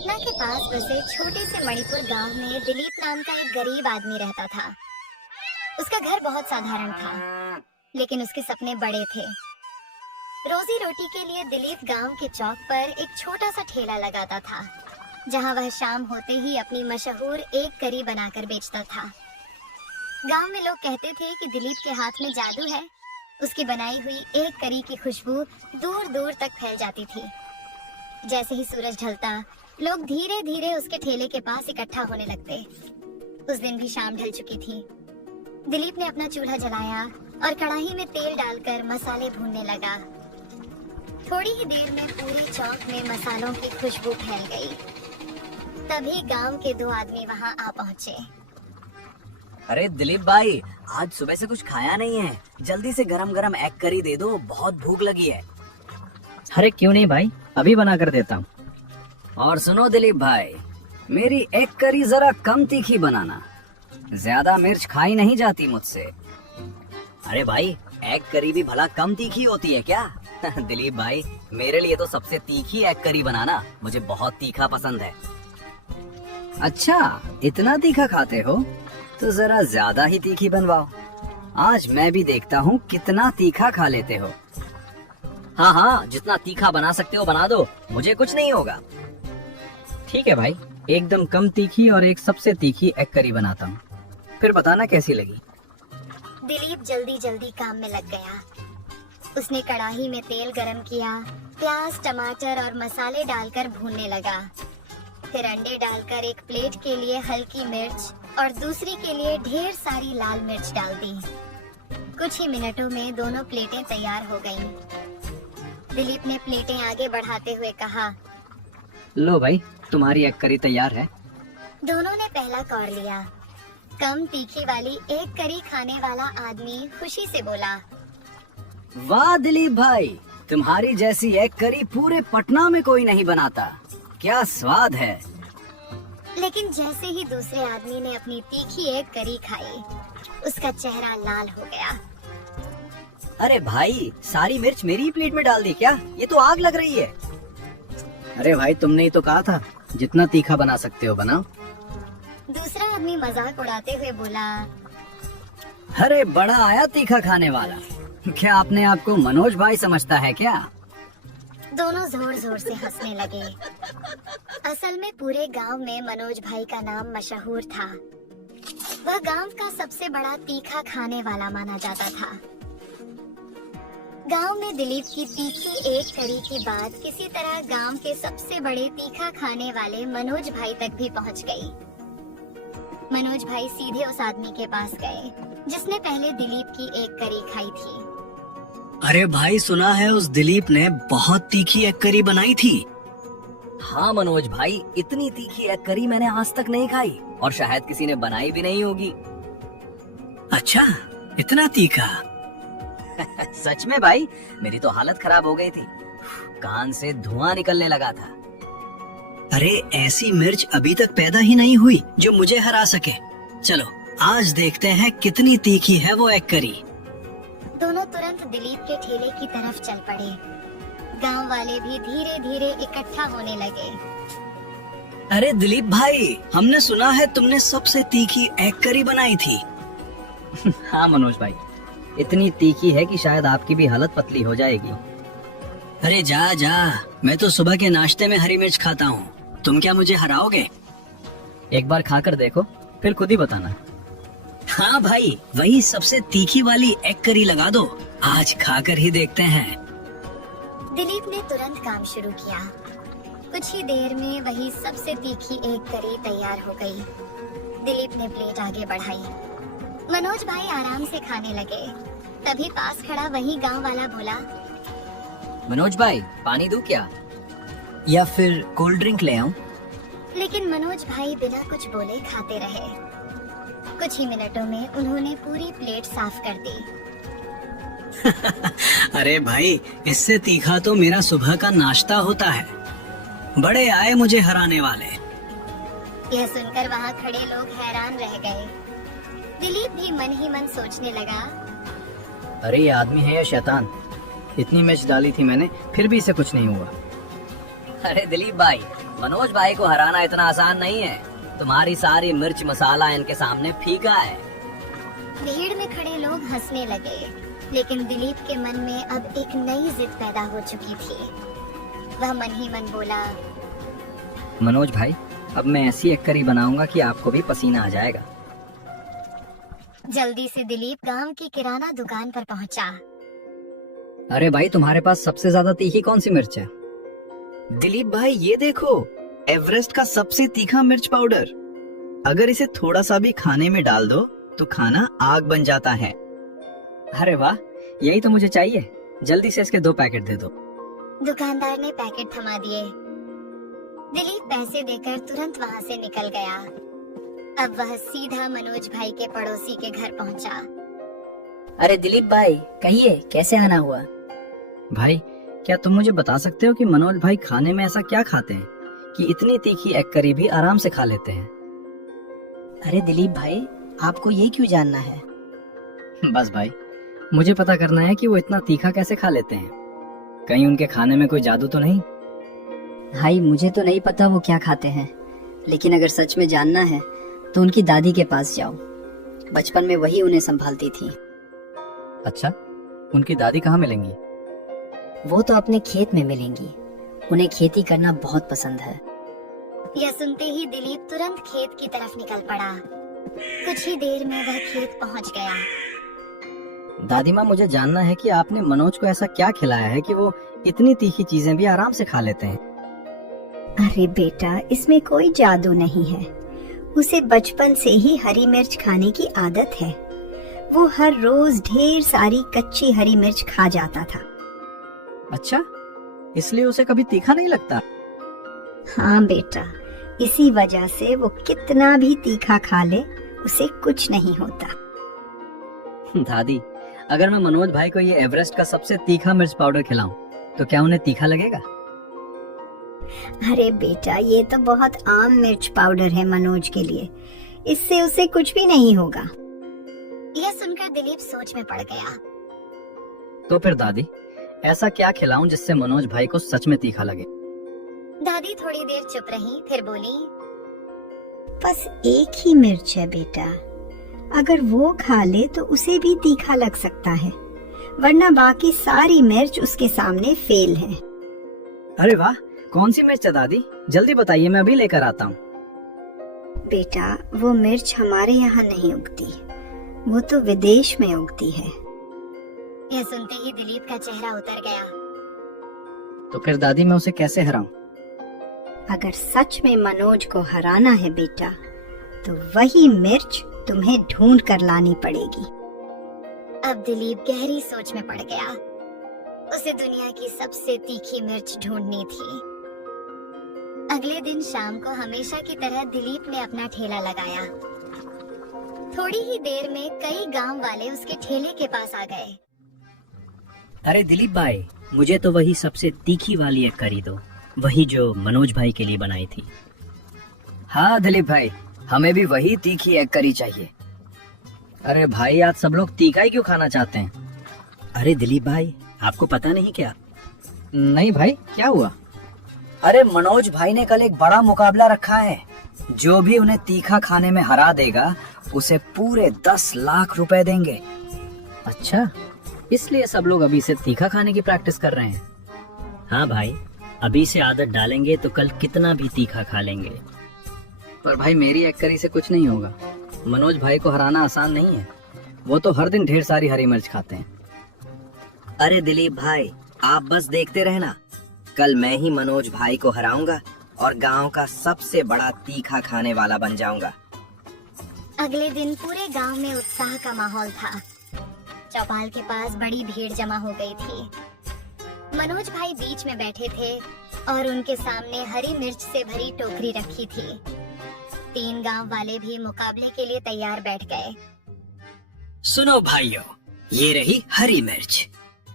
पटना के पास बसे छोटे से मणिपुर गांव में दिलीप नाम का एक गरीब आदमी रहता था। उसका घर बहुत साधारण था, लेकिन उसके सपने बड़े थे। रोजी रोटी के लिए दिलीप गांव के चौक पर एक छोटा सा ठेला लगाता था, जहां वह शाम होते ही अपनी मशहूर एक करी बनाकर बेचता था। गांव में लोग कहते थे कि दिलीप के हाथ में जादू है। उसकी बनाई हुई एक करी की खुशबू दूर दूर तक फैल जाती थी। जैसे ही सूरज ढलता, लोग धीरे धीरे उसके ठेले के पास इकट्ठा होने लगते। उस दिन भी शाम ढल चुकी थी। दिलीप ने अपना चूल्हा जलाया और कढ़ाई में तेल डालकर मसाले भूनने लगा। थोड़ी ही देर में पूरे चौक में मसालों की खुशबू फैल गई। तभी गांव के दो आदमी वहां आ पहुंचे। अरे दिलीप भाई, आज सुबह से कुछ खाया नहीं है। जल्दी से गरम गरम एग करी दे दो, बहुत भूख लगी है। अरे क्यों नहीं भाई, अभी बना कर देता हूँ। और सुनो दिलीप भाई, मेरी एग करी जरा कम तीखी बनाना, ज्यादा मिर्च खाई नहीं जाती मुझसे। अरे भाई, एग करी भी भला कम तीखी होती है क्या? दिलीप भाई, मेरे लिए तो सबसे तीखी एग करी बनाना, मुझे बहुत तीखा पसंद है। अच्छा, इतना तीखा खाते हो तो जरा ज्यादा ही तीखी बनवाओ। आज मैं भी देखता हूँ कितना तीखा खा लेते हो। हाँ हाँ, जितना तीखा बना सकते हो बना दो, मुझे कुछ नहीं होगा। ठीक है भाई, एकदम कम तीखी और एक सबसे तीखी एग करी बनाता हूँ, फिर बताना कैसी लगी। दिलीप जल्दी जल्दी काम में लग गया। उसने कढ़ाई में तेल गरम किया, प्याज, टमाटर और मसाले डालकर भूनने लगा। फिर अंडे डालकर एक प्लेट के लिए हल्की मिर्च और दूसरी के लिए ढेर सारी लाल मिर्च डाल दी। कुछ ही मिनटों में दोनों प्लेटें तैयार हो गईं। दिलीप ने प्लेटें आगे बढ़ाते हुए कहा, लो भाई, तुम्हारी एग करी तैयार है। दोनों ने पहला कौर लिया। कम तीखी वाली एक करी खाने वाला आदमी खुशी से बोला, वाह दिलीप भाई, तुम्हारी जैसी एग करी पूरे पटना में कोई नहीं बनाता। क्या स्वाद है। लेकिन जैसे ही दूसरे आदमी ने अपनी तीखी एक करी खाई, उसका चेहरा लाल हो गया। अरे भाई, सारी मिर्च मेरी ही प्लेट में डाल दी क्या? ये तो आग लग रही है। अरे भाई, तुमने ही तो कहा था जितना तीखा बना सकते हो बनाओ। दूसरा आदमी मजाक उड़ाते हुए बोला, अरे बड़ा आया तीखा खाने वाला, क्या अपने आप को मनोज भाई समझता है क्या? दोनों जोर जोर से हंसने लगे। असल में पूरे गांव में मनोज भाई का नाम मशहूर था। वह गांव का सबसे बड़ा तीखा खाने वाला माना जाता था। गांव में दिलीप की तीखी एक करी की बात किसी तरह गांव के सबसे बड़े तीखा खाने वाले मनोज भाई तक भी पहुंच गई। मनोज भाई सीधे उस आदमी के पास गए जिसने पहले दिलीप की एक करी खाई थी। अरे भाई, सुना है उस दिलीप ने बहुत तीखी एग करी बनाई थी। हाँ मनोज भाई, इतनी तीखी एग करी मैंने आज तक नहीं खाई और शायद किसी ने बनाई भी नहीं होगी। अच्छा, इतना तीखा? सच में भाई, मेरी तो हालत खराब हो गई थी। कान से धुआं निकलने लगा था। अरे ऐसी मिर्च अभी तक पैदा ही नहीं हुई जो मुझे हरा सके। चलो आज देखते हैं कितनी तीखी है वो एग करी। दोनों तुरंत दिलीप के ठेले की तरफ चल पड़े। गांव वाले भी धीरे धीरे इकट्ठा होने लगे। अरे दिलीप भाई, हमने सुना है तुमने सबसे तीखी एग करी बनाई थी। हाँ मनोज भाई, इतनी तीखी है कि शायद आपकी भी हालत पतली हो जाएगी। अरे जा जा, मैं तो सुबह के नाश्ते में हरी मिर्च खाता हूँ। तुम क्या मुझे हराओगे? एक बार खाकर देखो, फिर खुद ही बताना। हाँ भाई, वही सबसे तीखी वाली एग करी लगा दो। आज खाकर ही देखते हैं। दिलीप ने तुरंत काम शुरू किया। कुछ ही देर में वही सबसे तीखी एक करी तैयार हो गई। दिलीप ने प्लेट आगे बढ़ाई। मनोज भाई आराम से खाने लगे। तभी पास खड़ा वही गांव वाला बोला, मनोज भाई, पानी दूं क्या? या फिर कोल्ड ड्रिंक ले आऊं? लेकिन मनोज भाई बिना कुछ बोले खाते रहे। कुछ ही मिनटों में उन्होंने पूरी प्लेट साफ कर दी। अरे भाई, इससे तीखा तो मेरा सुबह का नाश्ता होता है। बड़े आए मुझे हराने वाले। यह सुनकर वहाँ खड़े लोग हैरान रह गए। दिलीप भी मन ही मन सोचने लगा, अरे ये आदमी है या शैतान? इतनी मिर्च डाली थी मैंने, फिर भी इसे कुछ नहीं हुआ। अरे दिलीप भाई, मनोज भाई को हराना इतना आसान नहीं है। तुम्हारी सारी मिर्च मसाला इनके सामने फीका है। भीड़ में खड़े लोग हंसने लगे, लेकिन दिलीप के मन में अब एक नई जिद पैदा हो चुकी थी। वह मन ही मन बोला, मनोज भाई, अब मैं ऐसी एक करी बनाऊंगा कि आपको भी पसीना आ जाएगा। जल्दी से दिलीप गांव की किराना दुकान पर पहुंचा। अरे भाई, तुम्हारे पास सबसे ज्यादा तीखी कौन सी मिर्च है? दिलीप भाई ये देखो, एवरेस्ट का सबसे तीखा मिर्च पाउडर। अगर इसे थोड़ा सा भी खाने में डाल दो तो खाना आग बन जाता है। अरे वाह, यही तो मुझे चाहिए। जल्दी से इसके 2 पैकेट दे दो। दुकानदार ने पैकेट थमा दिए। दिलीप पैसे देकर तुरंत वहां से निकल गया। अब वह सीधा मनोज भाई के पड़ोसी के घर पहुंचा। अरे दिलीप भाई, कहिए कैसे आना हुआ? भाई, क्या तुम मुझे बता सकते हो कि मनोज भाई खाने में ऐसा क्या खाते हैं कि इतनी तीखी एग करी भी आराम से खा लेते हैं? अरे दिलीप भाई, आपको ये क्यों जानना है? बस भाई, मुझे पता करना है कि वो इतना तीखा कैसे खा लेते हैं। कहीं उनके खाने में कोई जादू तो नहीं? भाई, मुझे तो नहीं पता वो क्या खाते हैं, लेकिन अगर सच में जानना है तो उनकी दादी के पास जाओ। बचपन में वही उन्हें संभालती थी। अच्छा, उनकी दादी कहाँ मिलेंगी? वो तो अपने खेत में मिलेंगी। उन्हें खेती करना बहुत पसंद है। यह सुनते ही दिलीप तुरंत खेत की तरफ निकल पड़ा। कुछ ही देर में वह खेत पहुंच गया। दादी माँ, मुझे जानना है कि आपने मनोज को ऐसा क्या खिलाया है कि वो इतनी तीखी चीजें भी आराम से खा लेते हैं। अरे बेटा, इसमें कोई जादू नहीं है। उसे बचपन से ही हरी मिर्च खाने की आदत है। वो हर रोज ढेर सारी कच्ची हरी मिर्च खा जाता था। अच्छा, इसलिए उसे कभी तीखा नहीं लगता? हाँ बेटा, इसी वजह से वो कितना भी तीखा खा ले उसे कुछ नहीं होता। दादी, अगर मैं मनोज भाई को ये एवरेस्ट का सबसे तीखा मिर्च पाउडर खिलाऊं तो क्या उन्हें तीखा लगेगा? अरे बेटा, ये तो बहुत आम मिर्च पाउडर है मनोज के लिए। इससे उसे कुछ भी नहीं होगा। यह सुनकर दिलीप सोच में पड़ गया। तो फिर दादी, ऐसा क्या खिलाऊं जिससे मनोज भाई को सच में तीखा लगे? दादी थोड़ी देर चुप रही, फिर बोली, बस एक ही मिर्च है बेटा। अगर वो खा ले तो उसे भी तीखा लग सकता है, वरना बाकी सारी मिर्च उसके सामने फेल है। अरे वाह, कौन सी मिर्च है दादी? जल्दी बताइए, मैं अभी लेकर आता हूँ। बेटा, वो मिर्च हमारे यहाँ नहीं उगती, वो तो विदेश में उगती है। यह सुनते ही दिलीप का चेहरा उतर गया। तो फिर दादी, मैं उसे कैसे हराऊं? अगर सच में मनोज को हराना है बेटा, तो वही मिर्च तुम्हें ढूंढ कर लानी पड़ेगी। अब दिलीप गहरी सोच में पड़ गया। उसे दुनिया की सबसे तीखी मिर्च ढूंढनी थी। अगले दिन शाम को हमेशा की तरह दिलीप ने अपना ठेला लगाया। थोड़ी ही देर में कई गांव वाले उसके ठेले के पास आ गए। अरे दिलीप भाई, मुझे तो वही सबसे तीखी वाली एग करी दो, वही जो मनोज भाई के लिए बनाई थी। हाँ दिलीप भाई, हमें भी वही तीखी एग करी चाहिए। अरे भाई, आज सब लोग तीखा ही क्यों खाना चाहते हैं? अरे दिलीप भाई, आपको पता नहीं क्या? नहीं भाई, क्या हुआ? अरे मनोज भाई ने कल एक बड़ा मुकाबला रखा है। जो भी उन्हें तीखा खाने में हरा देगा उसे पूरे 10 लाख रुपए देंगे। अच्छा, इसलिए सब लोग अभी से तीखा खाने की प्रैक्टिस कर रहे हैं। हाँ भाई, अभी से आदत डालेंगे तो कल कितना भी तीखा खा लेंगे। पर भाई, मेरी एग करी से कुछ नहीं होगा। मनोज भाई को हराना आसान नहीं है। वो तो हर दिन ढेर सारी हरी मिर्च खाते हैं। अरे दिलीप भाई, आप बस देखते रहना। कल मैं ही मनोज भाई को हराऊंगा और गांव का सबसे बड़ा तीखा खाने वाला बन जाऊंगा। अगले दिन पूरे गांव में उत्साह का माहौल था। चौपाल के पास बड़ी भीड़ जमा हो गई थी। मनोज भाई बीच में बैठे थे और उनके सामने हरी मिर्च से भरी टोकरी रखी थी। 3 गांव वाले भी मुकाबले के लिए तैयार बैठ गए। सुनो भाइयों, ये रही हरी मिर्च।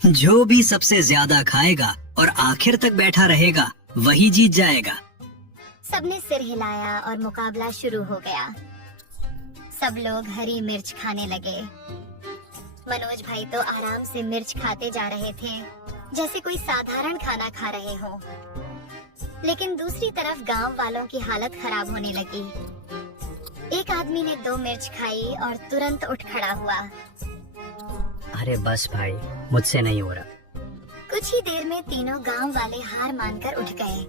जो भी सबसे ज्यादा खाएगा और आखिर तक बैठा रहेगा वही जीत जाएगा। सबने सिर हिलाया और मुकाबला शुरू हो गया। सब लोग हरी मिर्च खाने लगे। मनोज भाई तो आराम से मिर्च खाते जा रहे थे, जैसे कोई साधारण खाना खा रहे हो। लेकिन दूसरी तरफ गांव वालों की हालत खराब होने लगी। एक आदमी ने 2 मिर्च खाई और तुरंत उठ खड़ा हुआ। अरे बस भाई, मुझसे नहीं हो रहा। कुछ ही देर में तीनों गांव वाले हार मानकर उठ गए।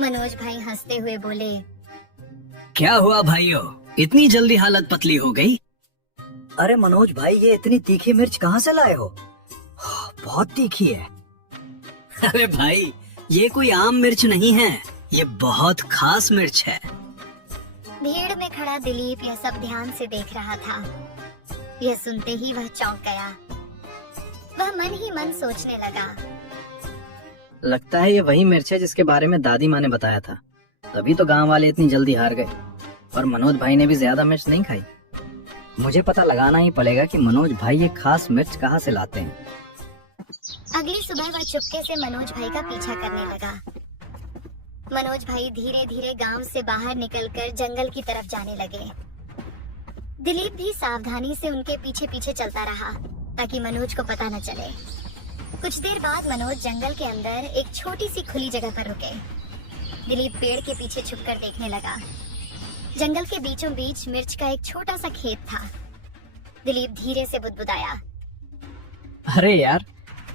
मनोज भाई हंसते हुए बोले, क्या हुआ भाइयों, इतनी जल्दी हालत पतली हो गई? अरे मनोज भाई, ये इतनी तीखी मिर्च कहाँ से लाए हो? बहुत तीखी है। अरे भाई, ये कोई आम मिर्च नहीं है, ये बहुत खास मिर्च है। भीड़ में खड़ा दिलीप यह सब ध्यान से देख रहा था। यह सुनते ही वह चौंक गया। वह मन ही मन सोचने लगा, लगता है ये वही मिर्च है जिसके बारे में दादी माँ ने बताया था। तभी तो गांव वाले इतनी जल्दी हार गए। और मनोज भाई ने भी ज्यादा मिर्च नहीं खाई। मुझे पता लगाना ही पड़ेगा कि मनोज भाई ये खास मिर्च कहाँ से लाते हैं। अगली सुबह वह चुपके से मनोज भाई का पीछा करने लगा। मनोज भाई धीरे धीरे गांव से बाहर निकलकर जंगल की तरफ जाने लगे। दिलीप भी सावधानी से उनके पीछे पीछे चलता रहा ताकि मनोज को पता न चले। कुछ देर बाद मनोज जंगल के अंदर एक छोटी सी खुली जगह पर रुके। दिलीप पेड़ के पीछे छुपकर देखने लगा। जंगल के बीचों बीच मिर्च का एक छोटा सा खेत था। दिलीप धीरे से बुदबुदाया, अरे यार,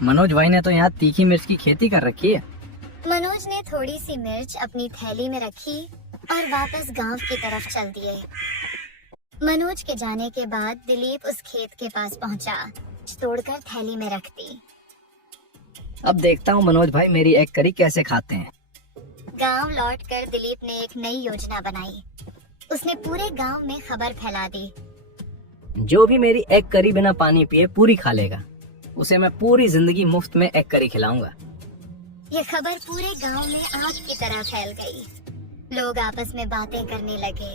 मनोज भाई ने तो यहाँ तीखी मिर्च की खेती कर रखी है। मनोज ने थोड़ी सी मिर्च अपनी थैली में रखी और वापस गांव की तरफ चल दिए। मनोज के जाने के बाद दिलीप उस खेत के पास पहुंचा, तोड़कर थैली में रख दी। अब देखता हूँ मनोज भाई मेरी एग करी कैसे खाते हैं। गांव लौटकर दिलीप ने एक नई योजना बनाई। उसने पूरे गांव में खबर फैला दी। जो भी मेरी एग करी बिना पानी पिए पूरी खा लेगा, उसे मैं पूरी जिंदगी मुफ्त में एग करी खिलाऊंगा। ये खबर पूरे गांव में आग की तरह फैल गई। लोग आपस में बातें करने लगे।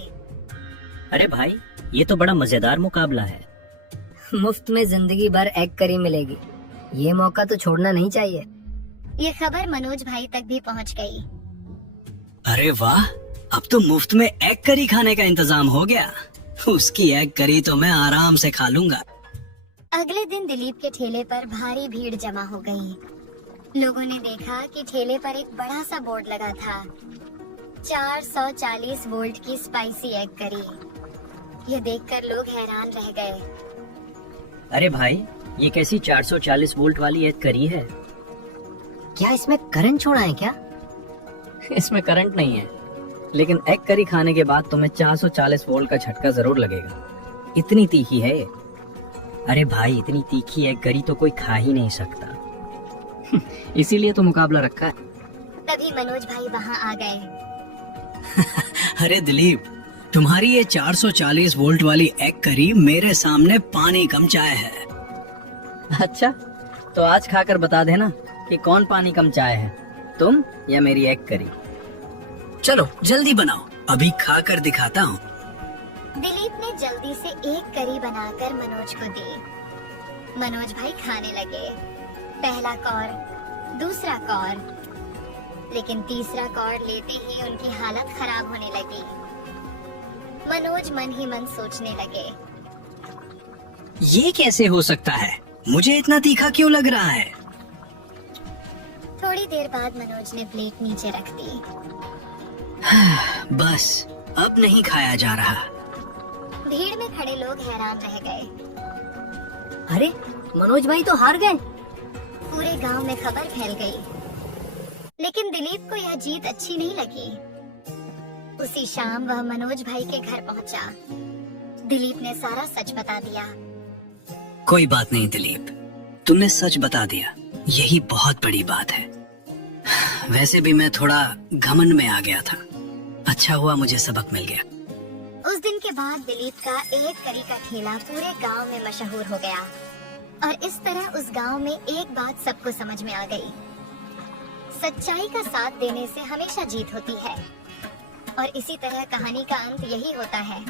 अरे भाई, ये तो बड़ा मजेदार मुकाबला है। मुफ्त में जिंदगी भर एग करी मिलेगी, ये मौका तो छोड़ना नहीं चाहिए। ये खबर मनोज भाई तक भी पहुंच गई। अरे वाह, अब तो मुफ्त में एग करी खाने का इंतजाम हो गया। उसकी एग करी तो मैं आराम से खा लूंगा। अगले दिन दिलीप के ठेले पर भारी भीड़ जमा हो गई। लोगों ने देखा कि ठेले पर एक बड़ा सा बोर्ड लगा था, 440 वोल्ट की स्पाइसी एग करी। यह देखकर लोग हैरान रह गए। अरे भाई, ये कैसी 440 वोल्ट वाली एग करी है? क्या इसमें करंट छोड़ा है क्या? इसमें करंट नहीं है, लेकिन एग करी खाने के बाद तुम्हें 440 वोल्ट का झटका जरूर लगेगा। इतनी तीखी है। अरे भाई, इतनी तीखी एग करी तो कोई खा ही नहीं सकता। इसीलिए तो मुकाबला रखा है। तभी मनोज भाई वहां आ गए। अरे दिलीप, तुम्हारी ये 440 वोल्ट वाली एग करी मेरे सामने पानी कम चाय है। अच्छा, तो आज खाकर बता देना कि कौन पानी कम चाय है, तुम या मेरी एग करी। चलो जल्दी बनाओ, अभी खा कर दिखाता हूँ। दिलीप ने जल्दी से एक करी बनाकर मनोज को दी। मनोज भाई खाने लगे। पहला कौर, दूसरा कौर, लेकिन तीसरा कौर लेते ही उनकी हालत खराब होने लगी। मनोज मन ही मन सोचने लगे, ये कैसे हो सकता है? मुझे इतना तीखा क्यों लग रहा है? थोड़ी देर बाद मनोज ने प्लेट नीचे रख दी। बस अब नहीं खाया जा रहा। भीड़ में खड़े लोग हैरान रह गए। अरे, मनोज भाई तो हार गए। पूरे गांव में खबर फैल गई। लेकिन दिलीप को यह जीत अच्छी नहीं लगी। उसी शाम वह मनोज भाई के घर पहुंचा। दिलीप ने सारा सच बता दिया। कोई बात नहीं दिलीप, तुमने सच बता दिया, यही बहुत बड़ी बात है। वैसे भी मैं थोड़ा घमंड में आ गया था। अच्छा हुआ मुझे सबक मिल गया। उस दिन के बाद दिलीप का एक करी का ठेला पूरे गांव में मशहूर हो गया। और इस तरह उस गांव में एक बात सबको समझ में आ गई, सच्चाई का साथ देने से हमेशा जीत होती है। और इसी तरह कहानी का अंत यही होता है।